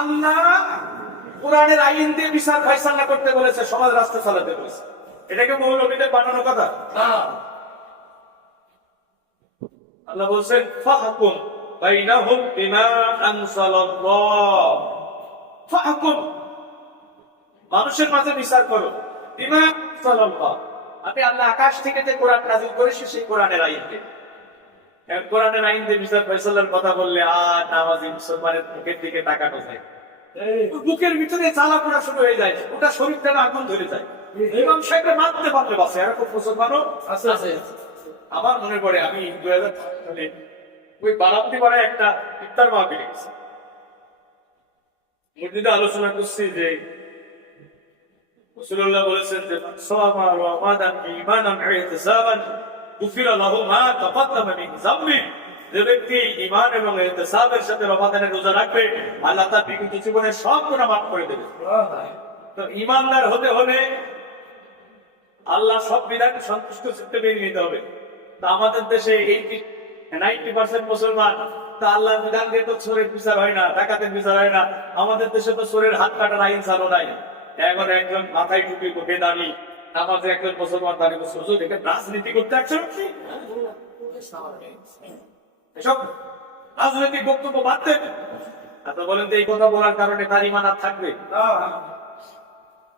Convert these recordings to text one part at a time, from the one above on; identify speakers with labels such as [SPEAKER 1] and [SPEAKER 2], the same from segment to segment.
[SPEAKER 1] আল্লাহ কোরআনের আইন দিয়ে বিচার ফাইসাল্লা করতে বলেছে সমাজ রাষ্ট্র চালাতে বলেছে। এটাকে মৌলবীদের বানানো কথা? আল্লাহ বলছেন ফাহকুম বাইনাহুম বিমা আনসালাল্লাহ। ফাহকুম। মানুষের মাঝে বিচার করো। বিমা আনসালাল্লাহ। আমি আল্লাহ আকাশ থেকে যে কোরআন নাজিল করেছি সেই কোরআনের আইনকে এখন কোরআনের আইন দিয়ে বিচার ফয়সালার কথা বললে আর নামাজি মুসলমানের মুখের দিকে তাকানো যায়। বুকের ভিতরে জ্বালা পোড়া শুরু হয়ে যায় ওটা শরীর যেন আগুন ধরে যায়। ইমাম সাহেবকে মারতে পারলে বাসে এরকম মুসলমানও আছে। আছে আমার মনে পড়ে আমি দু হাজার সালে ওই বারামতি পাড়ায় একটা ইফতার মাহফিল গেছি মসজিদে আলোচনা করছি যে রসুল্লাহ বলেছেন যে আল্লাহ সব সন্তুষ্ট চিত্তে মেনে নিতে হবে। তা আমাদের দেশে পার্সেন্ট মুসলমান, তা আল্লাহ বিধান দিয়ে তো চোরের বিচার হয় না, ডাকাতের বিচার হয় না। আমাদের দেশে তো চোরের হাত কাটার আইন চালু নাই। এখন একজন মাথায় টুপি বেদানি আমাদের একজন মুসলমান দাঁড়িয়ে বসে রাজনীতি করতে আসছে নাকি? এসব রাজনৈতিক বক্তব্য বাদ আপনি বলেন যে এই কথা বলার কারণে ইমান আর থাকবে?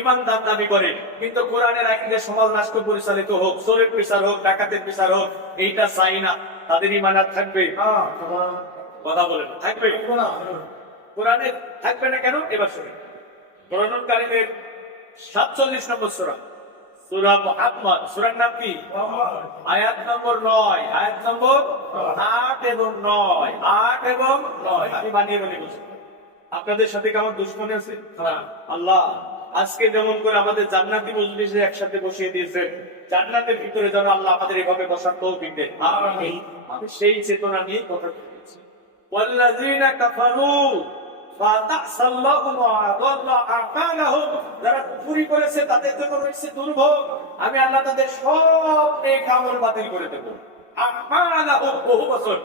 [SPEAKER 1] ইমানদার দাবি করে। কিন্তু কোরআনের আইনে সমাজ রাষ্ট্র পরিচালিত হোক চোরের বিচার হোক ডাকাতের বিচার হোক এইটা চাই না। তাদের ইমান আর থাকবে। কথা বলেন। থাকবে। কোরআনে থাকবে না কেন? এবার শুনে কোরআন কারিমের সাতচল্লিশ নম্বর সুরা। সুরা মুহাম্মদ। সুরার নাম কি? আয়াত নম্বর নয়। আয়াত নম্বর আট এবং নয়। আট এবং নয়। আমি বানিয়ে বলি বলছি আপনাদের সাথে কি আমার দুশ্মনী আছে? আল্লাহ। আজকে যেমন করে আমাদের জান্নাতি মজলিসে একসাথে বসিয়ে দিয়েছেন জান্নাতের ভিতরে যেন আল্লাহ আমাদের এভাবে বসার তৌফিক দেন আমিন। আমি সেই চেতনা নিয়ে কথা বলছি والذين كفروا فَتَعْسَى اللَّهُمْ وَأَضَلَّ أَعْمَالَهُمْ যারা কুফরি করেছে তাদের জন্য রয়েছে দুর্ভোগ আমি আল্লাহ তাদের সব নেক আমল বাতিল করে দেব আ'মালাহুম বহু বছর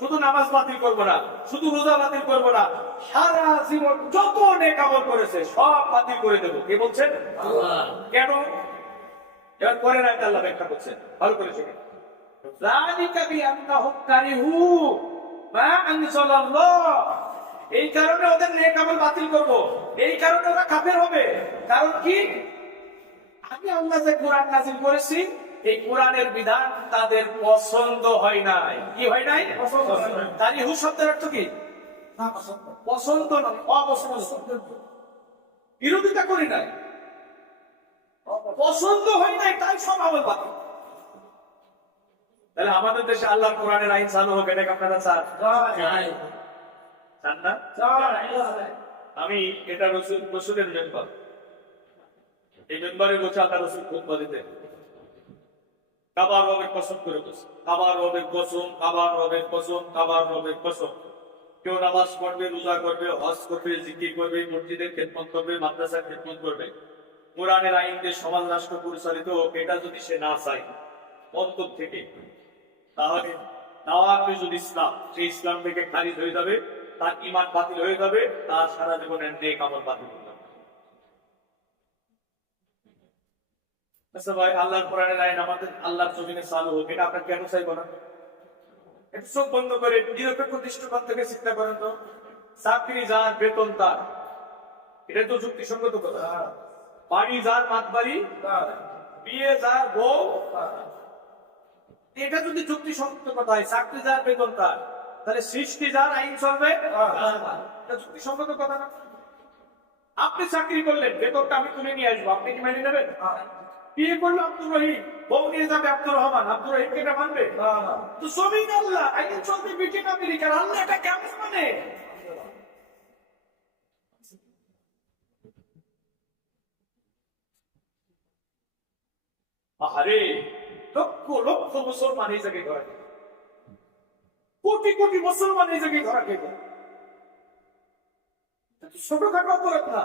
[SPEAKER 1] শুধু নামাজ বাতিল করবো না শুধু রোজা বাতিল করবো না সারা জীবন যত নেক আমল করেছে সব বাতিল করে দেবো কে বলছেন কেন এবার পরে রায় আল্লাহ ব্যাখ্যা করছেন ভালো করে শুনুন ذلك بأنهم كرهوا ما أنزل الله এই কারণে ওদের নেক আমল বাতিল করব এই কারণে ওরা কাফের হবে কারণ কি আমি আল্লাহ যে কোরআন নাজিল করেছি এই কোরআনের বিধান তাদের পছন্দ হয় নাই। কি হয় নাই? তার ইহু শব্দের অর্থ কি? পছন্দ নয় অপছন্দ বিরোধিতা করি নাই। পছন্দ হয় নাই তাই সব আমল বাতিল। তাহলে আমাদের দেশে আল্লাহ কোরআনের আইন চালু হবে এটাকে আপনারা চান? চান না? আমি এটা রসুল রসুলের মেম্বার। এই মেম্বারে বসে আল্লাহ রসুল খুতবা দিতে। কাবার রবের কসম করে বসে কাবার রবের কসম, কাবার রবের কসম, কাবার রবের কসম। কেউ নামাজ পড়বে, রোজা করবে, হজ করবে, জিকির করবে মসজিদের খেদমত করবে মাদ্রাসার খেদমত করবে। কোরআনের আইন দিয়ে সমাজ রাষ্ট্র পরিচালিত এটা যদি সে না চায়, অন্তর থেকে, তাহলে যদি ইসলাম, সেই ইসলাম থেকে খারিজ হয়ে যাবে, তার ইমান বাতিল হয়ে যাবে, তার সারা জীবনের নেক আমল বাতিল হয়ে যাবে আচ্ছা ভাই আল্লাহর কোরআনের আইন আমাদের আল্লাহর জমিনে চালু হোক। এটা আপনার কেন চাইব না একটু চোখ বন্ধ করে নিরপেক্ষ দৃষ্টিকোণ থেকে চিন্তা করেন তো। চাকরি যার বেতন তার। এটা তো যুক্তিসঙ্গত কথা। বাড়ি যার মাত বাড়ি বিয়ে যার বউ এটা যদি যুক্তিসঙ্গত কথা হয় চাকরি যার বেতন তার তাহলে সৃষ্টি যার আইন চলবে এটা যুক্তিসঙ্গত কথা না। আপনি চাকরি করলেন বেতনটা আমি তুলে নিয়ে আসব। আপনি কি মেনে নেবেন? বিয়ে করল আব্দুর রহিম। বউ নিয়ে যাবে আব্দুর রহমান আব্দুর মানবে? হ্যাঁ। তো আল্লাহ ব্রিটেন আমেরিকার। আল্লাহ এটা কেমন মানে? আরে লক্ষ লক্ষ মুসলমান এই জায়গায় ধরা কোটি কোটি মুসলমান এই জায়গায় ধরা খেয়ে ছোটখাটো অপরাধ না।